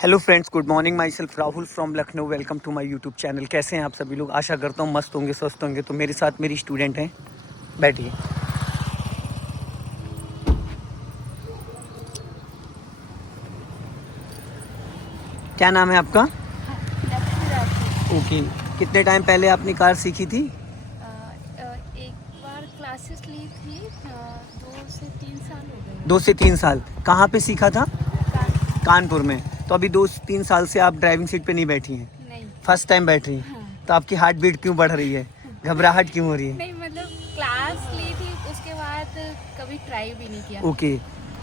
Hello friends, good morning. Myself Rahul from Lucknow. Welcome to my YouTube channel. कैसे हैं आप सभी लोग? आशा करता हूँ मस्त होंगे, स्वस्थ होंगे। तो मेरे साथ मेरी स्टूडेंट हैं, बैठिए। क्या नाम है आपका? लक्ष्मी राठी। ओके। कितने टाइम पहले आपने कार सीखी थी? एक बार क्लासेस ली थी, 2 से 3 साल हो गए। 2 से 3 साल। कहाँ पे सीखा था? कान कानपुर में। तो अभी 2 3 साल से आप ड्राइविंग सीट पे नहीं बैठी हैं? नहीं। फर्स्ट टाइम बैठ रही हैं? हाँ। तो आपकी हार्ट बीट क्यों बढ़ रही है? घबराहट क्यों हो रही है? नहीं, मतलब क्लास ली थी, उसके बाद कभी ट्राई भी नहीं किया। ओके।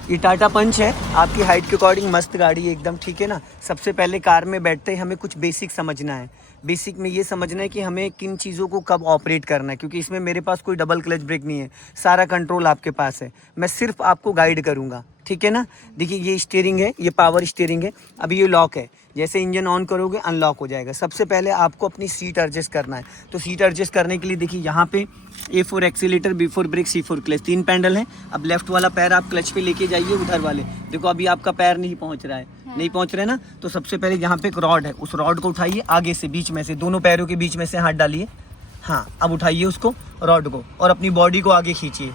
ये टाटा पंच है, आपकी हाइट के अकॉर्डिंग मस्त गाड़ी है एकदम, ठीक है ना। सबसे पहले कार में बैठते ही हमें कुछ बेसिक समझना है। बेसिक में ये समझना है कि हमें किन चीज़ों को कब ऑपरेट करना है, क्योंकि इसमें मेरे पास कोई डबल क्लच ब्रेक नहीं है, सारा कंट्रोल आपके पास है। मैं सिर्फ आपको गाइड करूँगा, ठीक है ना। देखिए, ये स्टीयरिंग है, ये पावर स्टीयरिंग है। अभी ये लॉक है, जैसे इंजन ऑन करोगे अनलॉक हो जाएगा। सबसे पहले आपको अपनी सीट एडजस्ट करना है। तो सीट एडजस्ट करने के लिए देखिए, यहाँ पे A4 accelerator, B4 break, C4 clutch, 3 pedal हैं। अब लेफ्ट वाला पैर आप क्लच पे लेके जाइए, उधर वाले देखो अभी आपका पैर नहीं पहुंच रहा है। हाँ। नहीं पहुंच रहा है ना, तो सबसे पहले यहाँ पे एक रॉड है, उस रॉड को उठाइए आगे से, बीच में से, दोनों पैरों के बीच में से हाथ डालिए। हाँ, अब उठाइए उसको, रॉड को, और अपनी बॉडी को आगे खींचिए।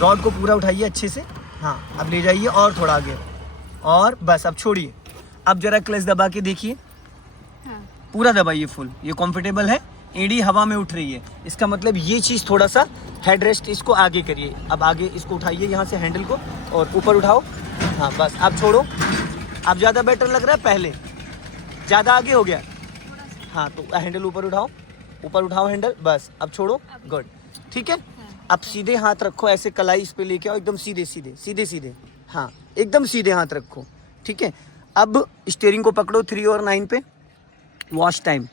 रॉड को पूरा उठाइए अच्छे से। हाँ, अब ले जाइए और थोड़ा आगे, और बस अब छोड़िए। अब जरा क्लच दबा के देखिए, हाँ। पूरा दबाइए फुल। ये कंफर्टेबल है, एड़ी हवा में उठ रही है, इसका मतलब ये चीज़ थोड़ा सा हेड रेस्ट इसको आगे करिए। अब आगे इसको उठाइए यहाँ से, हैंडल को, और ऊपर उठाओ। हाँ बस, अब छोड़ो। अब ज़्यादा बेटर लग रहा है, पहले ज़्यादा आगे हो गया। हाँ, तो हैंडल ऊपर उठाओ, ऊपर उठाओ हैंडल, बस अब छोड़ो। गुड, ठीक है। अब सीधे हाथ रखो, ऐसे कलाई इस पे लेके आओ, एकदम सीधे सीधे सीधे सीधे। हाँ, एकदम सीधे हाथ रखो, ठीक है। अब स्टीयरिंग को पकड़ो 3 और 9 पे। वॉच टाइम,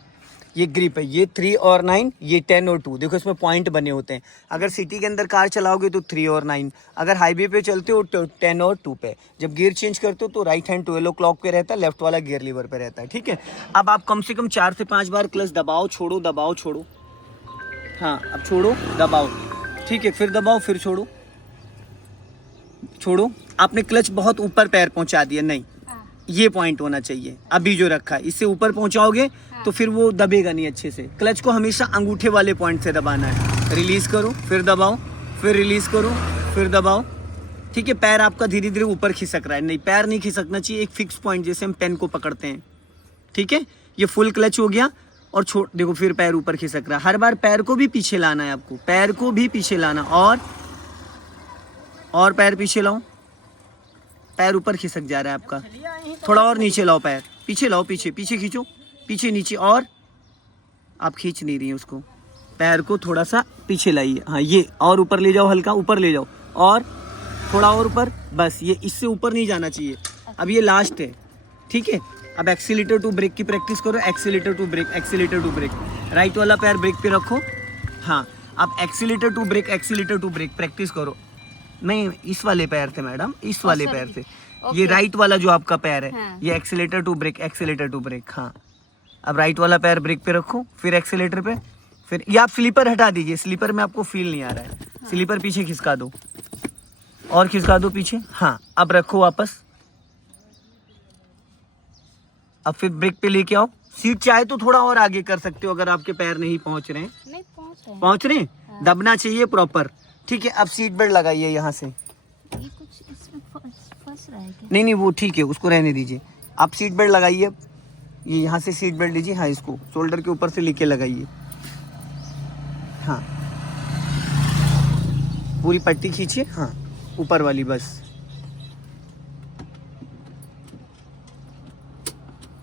ये ग्रिप है, ये 3 और 9, ये 10 और 2। देखो इसमें पॉइंट बने होते हैं। अगर सिटी के अंदर कार चलाओगे तो 3 और 9, अगर हाईवे पे चलते हो तो 10 और 2 पे। जब गियर चेंज करते हो तो राइट हैंड 12 क्लॉक पे रहता है, लेफ्ट वाला गियर लीवर पे रहता है, ठीक है। अब आप कम से कम 4 से 5 बार क्लच दबाओ छोड़ो, दबाओ छोड़ो। हाँ, अब छोड़ो, दबाओ, ठीक है, फिर दबाओ, फिर छोड़ो, छोड़ो। आपने क्लच बहुत ऊपर पैर पहुंचा दिया, नहीं, ये पॉइंट होना चाहिए। अभी जो रखा है इससे ऊपर पहुंचाओगे तो फिर वो दबेगा नहीं अच्छे से। क्लच को हमेशा अंगूठे वाले पॉइंट से दबाना है। रिलीज करो, फिर दबाओ, फिर रिलीज करो, फिर दबाओ, ठीक है। पैर आपका धीरे धीरे ऊपर खिसक रहा है, नहीं, पैर नहीं खिसकना चाहिए, एक फिक्स पॉइंट जैसे हम पेन को पकड़ते हैं, ठीक है। ये फुल क्लच हो गया, और छोड़, देखो फिर पैर ऊपर खिसक रहा है। हर बार पैर को भी पीछे लाना है आपको, पैर को भी पीछे लाना, और पैर पीछे लाओ। पैर ऊपर खिसक जा रहा है आपका, थोड़ा और नीचे लाओ, पैर पीछे लाओ, पीछे पीछे खींचो, पीछे नीचे, और आप खींच नहीं रही हैं उसको, पैर को थोड़ा सा पीछे लाइए। हाँ, ये और ऊपर ले जाओ, हल्का ऊपर ले जाओ, और थोड़ा और ऊपर, बस। ये इससे ऊपर नहीं जाना चाहिए। अब ये लास्ट है, ठीक है। अब एक्सीलेटर टू ब्रेक की प्रैक्टिस करो, accelerator to brake, accelerator to brake. Right वाला पैर ब्रेक पे रखो। हाँ, अब accelerator to brake, accelerator to brake practice करो। नहीं, इस वाले पैर थे मैडम, इस वाले पैर थे। ये राइट वाला जो आपका पैर है, हाँ। ये accelerator to brake, accelerator to brake. हाँ, अब राइट वाला पैर ब्रेक पे रखो, फिर एक्सीलेटर पे, फिर ये आप स्लीपर हटा दीजिए, स्लीपर में आपको फील नहीं आ रहा है। हाँ। स्लीपर पीछे खिसका दो, और खिसका दो पीछे। हाँ, अब रखो वापस, अब फिर ब्रेक पे लेके आओ। सीट चाहे तो थोड़ा और आगे कर सकते हो, अगर आपके पैर नहीं पहुंच रहे हैं। नहीं पहुंच रहे हैं, हाँ। दबना चाहिए प्रॉपर, ठीक है। अब सीट बेल्ट लगाइए यहाँ से। ये कुछ इसमें फंस रहा है क्या? नहीं नहीं, वो ठीक है, उसको रहने दीजिए। आप सीट बेल्ट लगाइए, ये यहाँ से सीट बेल्ट लीजिए। हाँ, इसको शोल्डर के ऊपर से लेके लगाइए। हाँ, पूरी पट्टी खींचिए, हाँ, ऊपर वाली, बस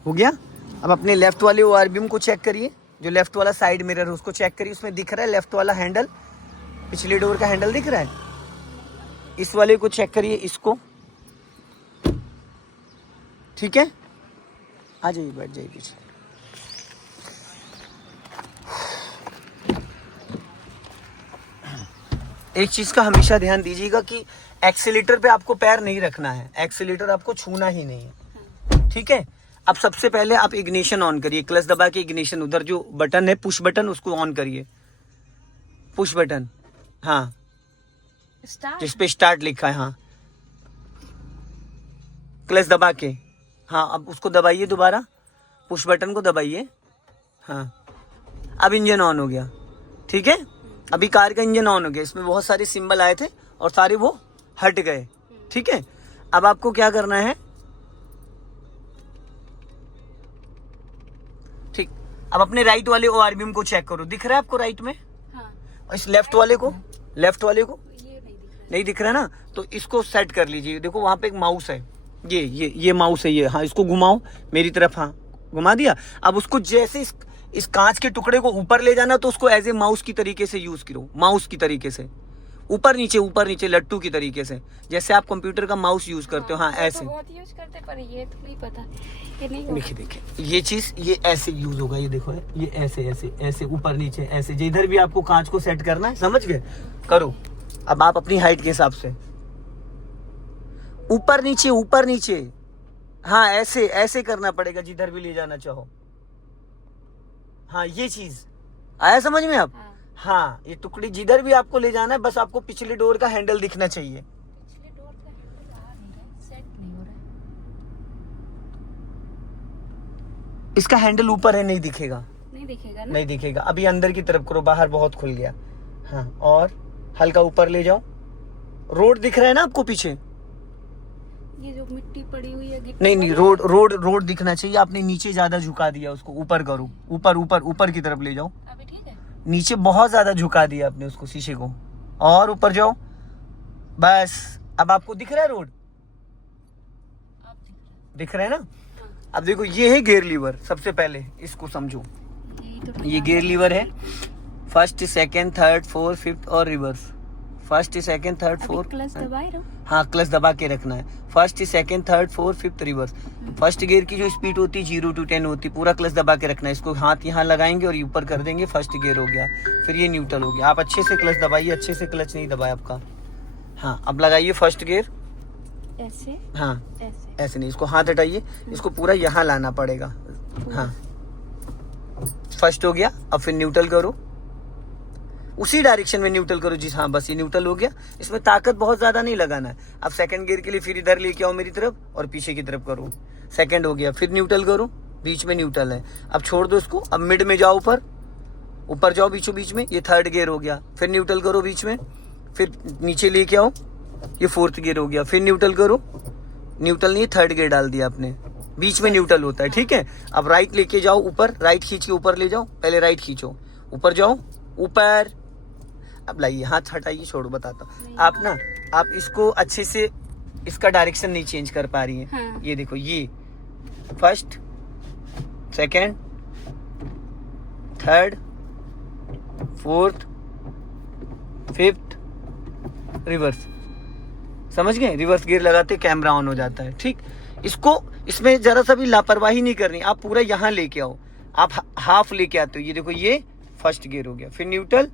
हो गया। अब अपने लेफ्ट वाले ओआरबीएम को चेक करिए, जो लेफ्ट वाला साइड मिरर है उसको चेक करिए, उसमें दिख रहा है लेफ्ट वाला हैंडल, पिछले डोर का हैंडल दिख रहा है। इस वाले को चेक करिए, इसको, ठीक है। आ जाइए, बैठ जाइए पीछे। एक चीज का हमेशा ध्यान दीजिएगा कि एक्सीलेटर पे आपको पैर नहीं रखना है, एक्सीलेटर आपको छूना ही नहीं है, ठीक है। अब सबसे पहले आप इग्निशन ऑन करिए, क्लच दबा के इग्निशन, उधर जो बटन है पुश बटन, उसको ऑन करिए, पुश बटन। हाँ, स्टार्ट। जिस पे स्टार्ट लिखा है, हाँ, क्लच दबा के हाँ, अब उसको दबाइए दोबारा, पुश बटन को दबाइए। हाँ, अब इंजन ऑन हो गया। ठीक है, अभी कार का इंजन ऑन हो गया। इसमें बहुत सारे सिंबल आए थे और सारे वो हट गए। ठीक है, अब आपको क्या करना है, ठीक, अब अपने राइट वाले ORBM को चेक करो। दिख रहा है आपको राइट में? हाँ, और इस लेफ्ट वाले को, लेफ्ट वाले को ये नहीं दिख रहा ना, तो इसको सेट कर लीजिए। देखो वहां पे एक माउस है, ये माउस है ये। हाँ, इसको घुमाओ मेरी तरफ। हाँ, घुमा दिया। अब उसको जैसे इस कांच के टुकड़े को ऊपर ले जाना, तो उसको एज ए माउस की तरीके से यूज करो। माउस की तरीके से ऊपर नीचे लट्टू की तरीके से, जैसे आप कंप्यूटर का माउस यूज करते हो। हाँ, ऐसे तो बहुत यूज करते, पर ये तो नहीं पता, ये नहीं होगा। देखिए ये चीज, ये ऐसे यूज होगा। ये देखो, ये ऐसे ऊपर नीचे ऐसे, जिधर भी आपको कांच को सेट करना है, समझ गए, करो। अब आप अपनी हाइट के हिसाब से ऊपर नीचे। हाँ, ऐसे करना पड़ेगा जिधर भी ले जाना चाहो। हाँ, ये चीज आया समझ में आप? हाँ, ये टुकड़ी जिधर भी आपको ले जाना है, बस आपको पिछले डोर का हैंडल दिखना चाहिए। पिछले डोर का हैंडल आ नहीं रहा है, सेट नहीं हो रहा है। इसका हैंडल ऊपर है, नहीं दिखेगा ना? नहीं दिखेगा। अभी अंदर की तरफ करो, बाहर बहुत खुल गया। हाँ, और हल्का ऊपर ले जाओ। रोड दिख रहा है ना आपको पीछे? ये जो मिट्टी पड़ी हुई है, नहीं, रोड दिखना चाहिए। आपने नीचे ज्यादा झुका दिया उसको। ऊपर करो, ऊपर की तरफ ले जाओ। अभी ठीक है? नीचे बहुत ज्यादा झुका दिया आपने उसको, शीशे को। और ऊपर जाओ, बस। अब आपको दिख रहा है रोड? दिख रहा है ना? अब देखो, ये है गियर लीवर। सबसे पहले इसको समझो, ये गियर लीवर है। First, second, third, fourth, fifth और reverse. First, second, third, fourth. Clutch दबाए रहो। हाँ, क्लच दबा के रखना है। First, second, third, fourth, fifth, reverse. First gear की जो स्पीड होती है 0 to 10 होती है, पूरा क्लच दबा के रखना है। इसको हाथ यहाँ लगाएंगे और ऊपर कर देंगे, फर्स्ट गियर हो गया। फिर ये न्यूट्रल हो गया। आप अच्छे से क्लच दबाइए, अच्छे से क्लच नहीं दबाया आपका। हाँ, अब लगाइए फर्स्ट गियर। ऐसे? हाँ, ऐसे नहीं, इसको हाथ हटाइए, इसको पूरा यहाँ लाना पड़ेगा। हाँ, फर्स्ट हो गया। अब फिर न्यूट्रल करो, उसी डायरेक्शन में न्यूट्रल करो जी। हाँ, बस ये न्यूट्रल हो गया। इसमें ताकत बहुत ज्यादा नहीं लगाना है। अब सेकंड गियर के लिए फिर इधर लेके आओ मेरी तरफ और पीछे की तरफ करो। सेकंड हो गया, फिर न्यूट्रल करो, बीच में न्यूट्रल है। अब छोड़ दो इसको। अब मिड में जाओ, ऊपर जाओ बीचों बीच में। ये थर्ड गियर हो गया। फिर न्यूट्रल करो बीच में, फिर नीचे लेके आओ, ये फोर्थ गियर हो गया। फिर न्यूट्रल करो, न्यूट्रल नहीं, थर्ड गियर डाल दिया आपने, बीच में न्यूट्रल होता है। ठीक है, अब राइट लेके जाओ ऊपर, राइट खींच के ऊपर ले जाओ। पहले राइट खींचो, ऊपर जाओ, ऊपर। अब लाइए, हाथ हटाइए, छोड़ो, बताता हूँ। आप ना, आप इसको अच्छे से, इसका डायरेक्शन नहीं चेंज कर पा रही हैं। हाँ। ये देखो, ये first, second, third, fourth, fifth, reverse. समझ गए? रिवर्स गियर लगाते कैमरा ऑन हो जाता है। ठीक, इसको, इसमें जरा सा भी लापरवाही नहीं करनी। आप पूरा यहाँ लेके आओ, आप हाफ लेके आते हो। ये देखो, ये फर्स्ट गियर हो गया, फिर न्यूट्रल,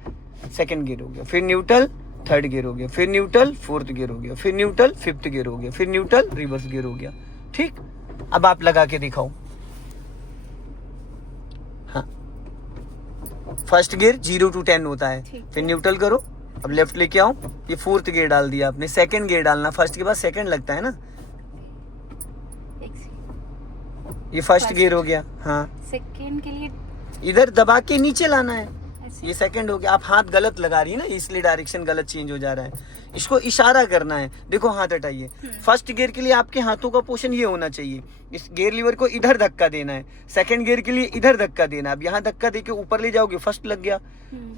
सेकंड गियर हो गया, फिर न्यूट्रल, थर्ड गियर हो गया, फिर न्यूट्रल, फोर्थ गियर हो गया, फिर न्यूट्रल, फिफ्थ गियर हो गया, फिर न्यूट्रल, रिवर्स गियर हो गया। ठीक, अब आप लगा के दिखाओ। हाँ, फर्स्ट गियर 0 to 10 होता है। फिर न्यूट्रल करो, अब लेफ्ट लेके आओ, ये फोर्थ गियर डाल दिया आपने। सेकंड गियर डालना, फर्स्ट के बाद सेकंड लगता है ना। ये फर्स्ट गियर हो गया। हाँ, सेकंड के लिए इधर दबा के नीचे लाना है। ये सेकंड हो गया। आप हाथ गलत लगा रही है ना, इसलिए डायरेक्शन गलत चेंज हो जा रहा है। इसको इशारा करना है। देखो, हाथ हटाइए। फर्स्ट गियर के लिए आपके हाथों का पोर्शन ये होना चाहिए। इस गियर लीवर को इधर धक्का देना है। सेकंड गियर के लिए इधर धक्का देना है। अब यहाँ धक्का देके ऊपर ले जाओगे, फर्स्ट लग गया,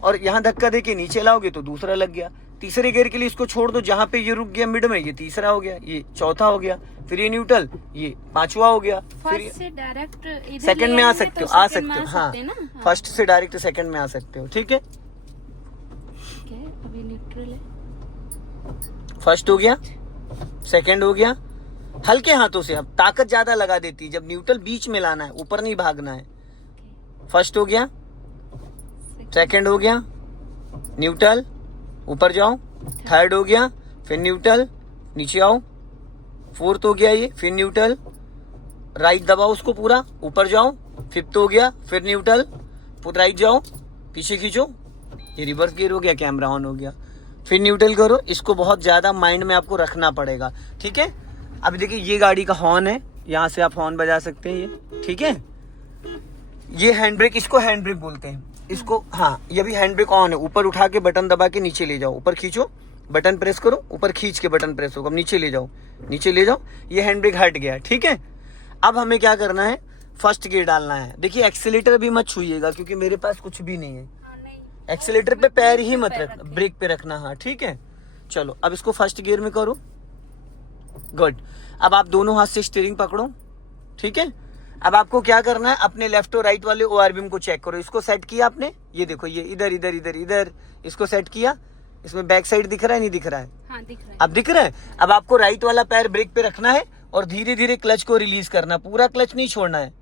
और यहाँ धक्का देके नीचे लाओगे तो दूसरा लग गया। तीसरे गियर के लिए इसको छोड़ दो, जहाँ पे ये रुक गया मिड में, ये तीसरा हो गया, ये चौथा हो गया, फिर ये न्यूट्रल, ये पांचवा हो गया। फिर से डायरेक्ट सेकंड में आ सकते हो, आ सकते हो। हाँ, फर्स्ट से डायरेक्ट सेकंड में आ सकते हो। ठीक है, अभी न्यूट्रल है। फर्स्ट हो गया, सेकंड हो गया। हल्के हाथों से, अब ताकत ज्यादा लगा देती है। जब न्यूट्रल बीच में लाना है, ऊपर नहीं भागना है। फर्स्ट हो गया, सेकंड हो गया, न्यूट्रल, ऊपर जाओ, थर्ड हो गया, फिर न्यूट्रल, नीचे आओ, फोर्थ हो गया ये, फिर न्यूट्रल, राइट दबाओ उसको पूरा, ऊपर जाओ, फिफ्थ हो गया, फिर न्यूट्रल, फिर राइट जाओ, पीछे खींचो, ये रिवर्स गियर हो गया, कैमरा ऑन हो गया। फिर न्यूट्रल करो। इसको बहुत ज्यादा माइंड में आपको रखना पड़ेगा। ठीक है, अब देखिए, ये गाड़ी का हॉर्न है, यहाँ से आप हॉर्न बजा सकते हैं ये, ठीक है। ये हैंड ब्रेक, इसको हैंड ब्रेक बोलते हैं इसको। हाँ, ये भी हैंड ब्रेक ऑन है। ऊपर उठा के बटन दबा के नीचे ले जाओ, ऊपर खींचो, बटन प्रेस करो, ऊपर खींच के बटन प्रेस होगा, अब नीचे ले जाओ, नीचे ले जाओ, ये हैंड ब्रेक हट गया, ठीक है। अब हमें क्या करना है, फर्स्ट गियर डालना है। देखिए एक्सीलेटर भी मत छूइएगा क्योंकि मेरे पास कुछ भी नहीं है। एक्सीलेटर पे पैर ही मत रखना, ब्रेक पे रखना, हाँ ठीक है। चलो अब इसको फर्स्ट गियर में करो, गुड। अब आप दोनों हाथ से स्टीयरिंग पकड़ो, ठीक है। अब आपको क्या करना है, अपने लेफ्ट और राइट वाले ORBM को चेक करो। इसको सेट किया आपने, ये देखो, ये इधर इधर इधर इधर, इसको सेट किया। इसमें बैक साइड दिख रहा है, नहीं दिख रहा है? हाँ, दिख रहा है। अब दिख रहा है। अब आपको राइट वाला पैर ब्रेक पे रखना है और धीरे धीरे क्लच को रिलीज करना, पूरा क्लच नहीं छोड़ना है।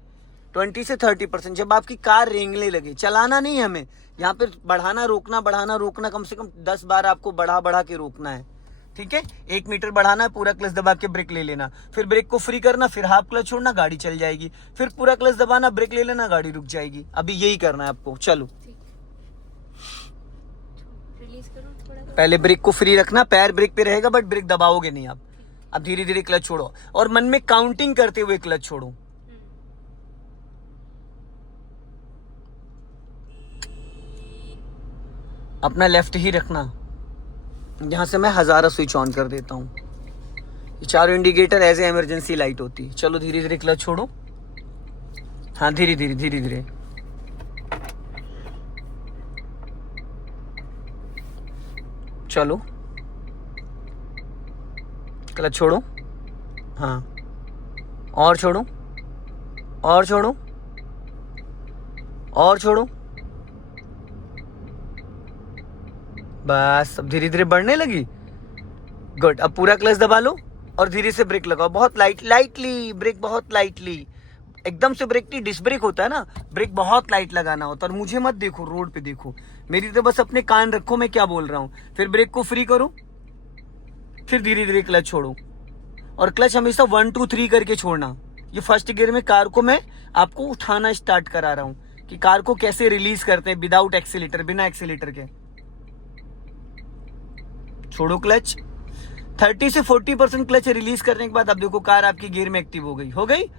20 से 30%। जब आपकी कार रेंगने लगे, चलाना नहीं है हमें, यहाँ पे बढ़ाना रोकना, कम से कम 10 बार आपको बढ़ा के रोकना है, ठीक है। 1 मीटर बढ़ाना है, पूरा क्लच दबा के ब्रेक ले लेना, फिर ब्रेक को फ्री करना, फिर हाफ क्लच छोड़ना, गाड़ी चल जाएगी, फिर पूरा क्लच दबाना, ब्रेक ले लेना, गाड़ी रुक जाएगी। अभी यही करना है आपको। चलो रिलीज करो थोड़ा। पहले ब्रेक को फ्री रखना, पैर ब्रेक पे रहेगा बट ब्रेक दबाओगे नहीं आप। अब धीरे धीरे क्लच छोड़ो और मन में काउंटिंग करते हुए क्लच छोड़ो। अपना लेफ्ट ही रखना। यहां से मैं 1000 स्विच ऑन कर देता हूं। ये चारों indicator as a emergency light होती है। चलो धीरे धीरे क्लच छोड़ो, हाँ धीरे धीरे धीरे धीरे। चलो क्लच छोड़ो, हाँ और छोड़ो, और छोड़ो, और छोड़ो, बस। अब धीरे धीरे बढ़ने लगी, गुड। अब पूरा क्लच दबा लो और धीरे से ब्रेक लगाओ, बहुत लाइटली ब्रेक, बहुत लाइटली। एकदम से ब्रेक नहीं, डिस्क ब्रेक होता है ना, ब्रेक बहुत लाइट लगाना होता है। और मुझे मत देखो, रोड पे देखो मेरी, तो बस अपने कान रखो मैं क्या बोल रहा हूँ। फिर ब्रेक को फ्री करो, फिर धीरे धीरे क्लच छोड़ो और क्लच हमेशा 1 2 3 करके छोड़ना। ये फर्स्ट गियर में कार को मैं आपको उठाना स्टार्ट करा रहा हूँ कि कार को कैसे रिलीज करते हैं विदाउट एक्सीलेटर, बिना एक्सीलेटर के। छोड़ो क्लच, 30 से 40% क्लच रिलीज करने के बाद अब देखो कार आपकी गियर में एक्टिव हो गई।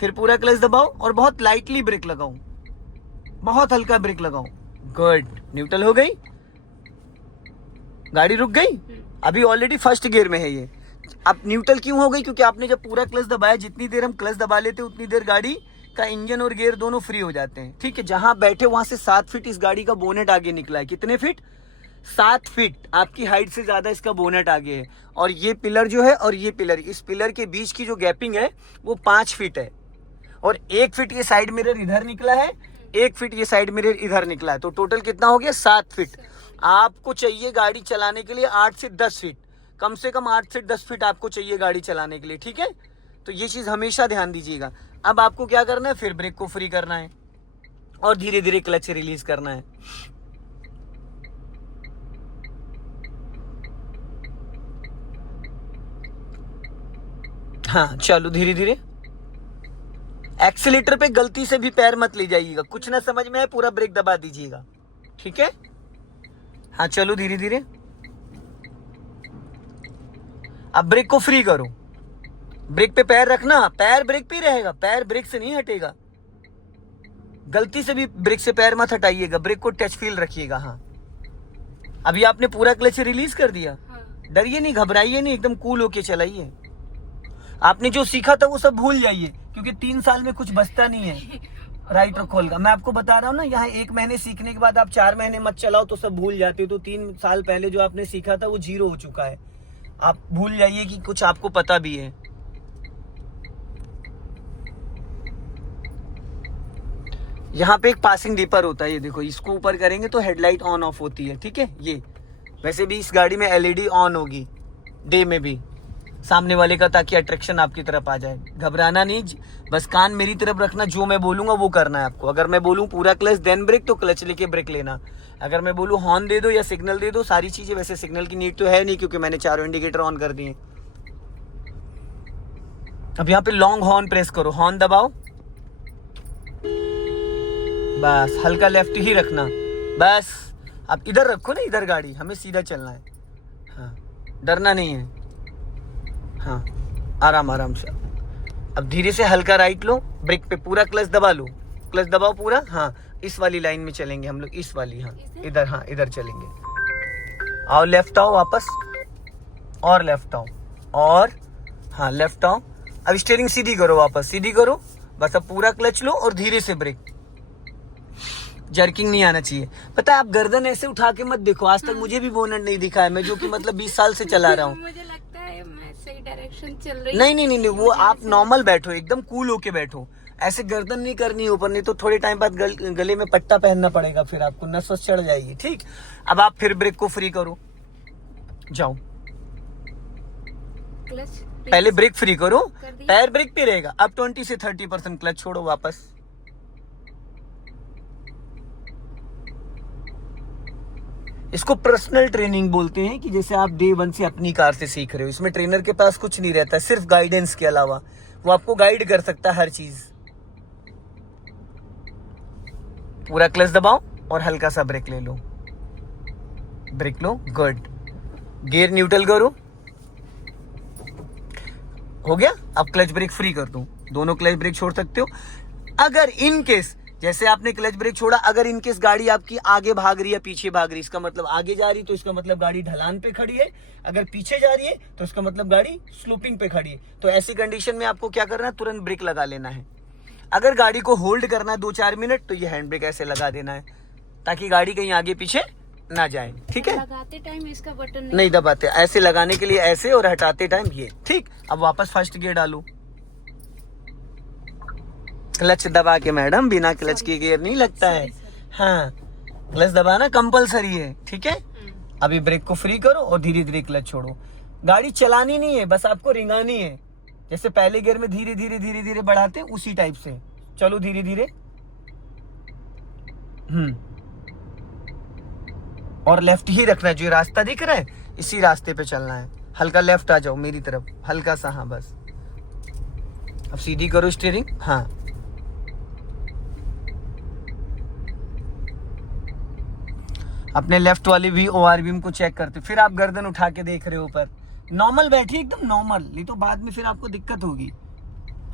फिर पूरा क्लच दबाओ और बहुत लाइटली ब्रेक लगाओ, बहुत हल्का ब्रेक लगाओ, गुड। न्यूट्रल हो गई, गाड़ी रुक गई। अभी ऑलरेडी फर्स्ट गियर में है ये। अब न्यूट्रल क्यों हो गई, क्योंकि आपने जब पूरा क्लच दबाया, जितनी देर हम क्लच दबा लेते उतनी देर गाड़ी का इंजन और गियर दोनों फ्री हो जाते हैं, ठीक है। जहां बैठे वहां से 7 फीट इस गाड़ी का बोनेट आगे निकला है। कितने फीट? 7 फीट। आपकी हाइट से ज्यादा इसका बोनेट आगे है। और ये पिलर जो है और ये पिलर, इस पिलर के बीच की जो गैपिंग है वो 5 फीट है। और 1 फीट ये साइड मिरर इधर निकला है, 1 फीट ये साइड मिरर इधर निकला है। तो टोटल कितना हो गया? 7 फीट। आपको चाहिए गाड़ी चलाने के लिए 8 से 10 फीट, कम से कम 8 से 10 फीट आपको चाहिए गाड़ी चलाने के लिए, ठीक है। तो ये चीज हमेशा ध्यान दीजिएगा। अब आपको क्या करना है, फिर ब्रेक को फ्री करना है और धीरे धीरे क्लच रिलीज करना है। हाँ चलो धीरे धीरे। एक्सीलेटर पे गलती से भी पैर मत ले जाइएगा, कुछ ना समझ में आए पूरा ब्रेक दबा दीजिएगा, ठीक है। हाँ चलो धीरे धीरे। अब ब्रेक को फ्री करो, ब्रेक पे पैर रखना, पैर ब्रेक पे ही रहेगा, पैर ब्रेक से नहीं हटेगा। गलती से भी ब्रेक से पैर मत हटाइएगा, ब्रेक को टच फील रखिएगा। हाँ अभी आपने पूरा क्लच रिलीज कर दिया। डरिए नहीं, घबराइए नहीं, एकदम कूल होके चलाइए। आपने जो सीखा था वो सब भूल जाइए, क्योंकि 3 साल में कुछ बचता नहीं है राइट और खोल का। मैं आपको बता रहा हूँ ना, यहाँ 1 महीने सीखने के बाद आप 4 महीने मत चलाओ तो सब भूल जाते हो। तो 3 साल पहले जो आपने सीखा था वो 0 हो चुका है। आप भूल जाइए कि कुछ आपको पता भी है। यहाँ पे एक पासिंग डिपर होता है, ये देखो, इसको ऊपर करेंगे तो हेडलाइट ऑन ऑफ होती है, ठीक है। ये वैसे भी इस गाड़ी में LED ऑन होगी डे में भी सामने वाले का, ताकि अट्रैक्शन आपकी तरफ आ जाए। घबराना नहीं, बस कान मेरी तरफ रखना, जो मैं बोलूंगा वो करना है आपको। अगर मैं बोलूं पूरा क्लच देन ब्रेक, तो क्लच लेके ब्रेक लेना। अगर मैं बोलूं हॉर्न दे दो या सिग्नल दे दो, सारी चीजें। वैसे सिग्नल की नीड तो है नहीं क्योंकि मैंने चारों इंडिकेटर ऑन कर दिए। अब यहाँ पे लॉन्ग हॉर्न प्रेस करो, हॉर्न दबाओ, बस हल्का लेफ्ट ही रखना, बस। अब इधर रखो ना, इधर गाड़ी, हमें सीधा चलना है। हाँ डरना नहीं है, हाँ आराम आराम से। अब धीरे से हल्का राइट लो, ब्रेक पे पूरा क्लच दबा लो, क्लच दबाओ पूरा। हाँ, इस वाली लाइन में चलेंगे हम लोग, इस वाली। हाँ इधर, हाँ इधर चलेंगे। आओ लेफ्ट आओ वापस, और लेफ्ट आओ, और हाँ लेफ्ट आओ। अब स्टीयरिंग सीधी करो, वापस सीधी करो बस। अब पूरा क्लच लो और धीरे से ब्रेक, जर्किंग नहीं आना चाहिए। पता है आप गर्दन ऐसे उठा के मत देखो, आज तक मुझे भी बोनट नहीं दिखा है, मैं जो कि मतलब 20 साल से चला रहा हूँ। मुझे लगता है मैं सही डायरेक्शन चल रही। नहीं, वो आप नॉर्मल बैठो, एकदम कूल होके बैठो, ऐसे गर्दन नहीं करनी ऊपर, नहीं तो थोड़े टाइम बाद गले में पट्टा पहनना पड़ेगा, फिर आपको नस वस चढ़ जाएगी। ठीक, अब आप फिर ब्रेक को फ्री करो, जाओ। क्लच पहले ब्रेक फ्री करो, पैर ब्रेक पे रहेगा। अब 20 से 30% क्लच छोड़ो वापस। इसको पर्सनल ट्रेनिंग बोलते हैं, कि जैसे आप डे 1 से अपनी कार से सीख रहे हो। इसमें ट्रेनर के पास कुछ नहीं रहता, सिर्फ गाइडेंस के अलावा। वो आपको गाइड कर सकता है हर चीज। पूरा क्लच दबाओ और हल्का सा ब्रेक ले लो, ब्रेक लो, गुड। गियर न्यूट्रल करो, हो गया। अब क्लच ब्रेक फ्री कर दो, दोनों क्लच ब्रेक छोड़ सकते हो। अगर इन केस, जैसे आपने क्लच ब्रेक छोड़ा, अगर इन केस गाड़ी आपकी आगे भाग रही है पीछे भाग रही है, इसका मतलब आगे जा रही है तो इसका मतलब गाड़ी ढलान पे खड़ी है, अगर पीछे जा रही है तो इसका मतलब गाड़ी स्लोपिंग पे खड़ी है। तो ऐसी कंडीशन में आपको क्या करना है, तुरंत ब्रेक लगा लेना है। अगर गाड़ी को होल्ड करना है 2-4 मिनट, तो ये हैंड ब्रेक ऐसे लगा देना है, ताकि गाड़ी कहीं आगे पीछे ना जाए। ठीक है, लगाते टाइम इसका बटन नहीं दबाते, ऐसे लगाने के लिए ऐसे, और हटाते टाइम ये। ठीक, अब वापस फर्स्ट गियर डालो, क्लच दबा के मैडम, बिना क्लच के गियर नहीं लगता है। हाँ, क्लच दबाना कंपलसरी है। ठीक है, अभी ब्रेक को फ्री करो और धीरे धीरे क्लच छोड़ो। गाड़ी चलानी नहीं है, बस आपको रिंगानी है। जैसे पहले गियर में धीरे धीरे धीरे धीरे बढ़ाते, उसी टाइप से चलो धीरे धीरे। और लेफ्ट ही रखना है, जो रास्ता दिख रहा है इसी रास्ते पे चलना है। हल्का लेफ्ट आ जाओ मेरी तरफ, हल्का सा। हाँ बस, अब सीधी करो स्टीयरिंग। हाँ, अपने लेफ्ट वाली भी ओआर बीम को चेक करते, फिर आप गर्दन उठा के देख रहे हो ऊपर। नॉर्मल बैठिए, एकदम नॉर्मल, नहीं तो बाद में फिर आपको दिक्कत होगी।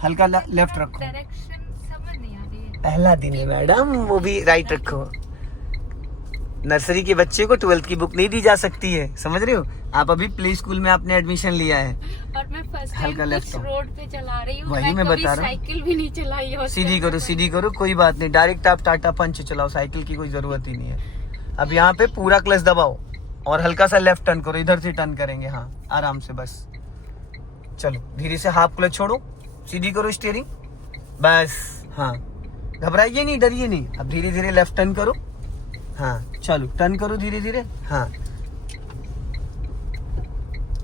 हल्का लेफ्ट रखो, डायरेक्शन समझ नहीं आ रही है। पहला दिन है मैडम, वो भी राइट रखो। नर्सरी के बच्चे को 12th की बुक नहीं दी जा सकती है, समझ रहे हो। आप अभी प्ले स्कूल में आपने एडमिशन लिया है। और मैं फर्स्ट टाइम हल्का लेफ्ट रोड पे चला रही हूँ, वही मैं बता रहा हूँ। साइकिल भी नहीं चलाई है। सीधी करो, सीधी करो, कोई बात नहीं, डायरेक्ट आप टाटा पंच चलाओ, साइकिल की कोई जरूरत ही नहीं है। अब यहाँ पे पूरा क्लच दबाओ और हल्का सा लेफ्ट टर्न करो, इधर से टर्न करेंगे। हाँ आराम से, बस चलो धीरे से, हाफ क्लच छोड़ो, सीधी करो स्टीयरिंग, बस। हाँ, घबराइए नहीं, डरिए नहीं। अब धीरे धीरे लेफ्ट टर्न करो। हाँ चलो, टर्न करो धीरे धीरे। हाँ,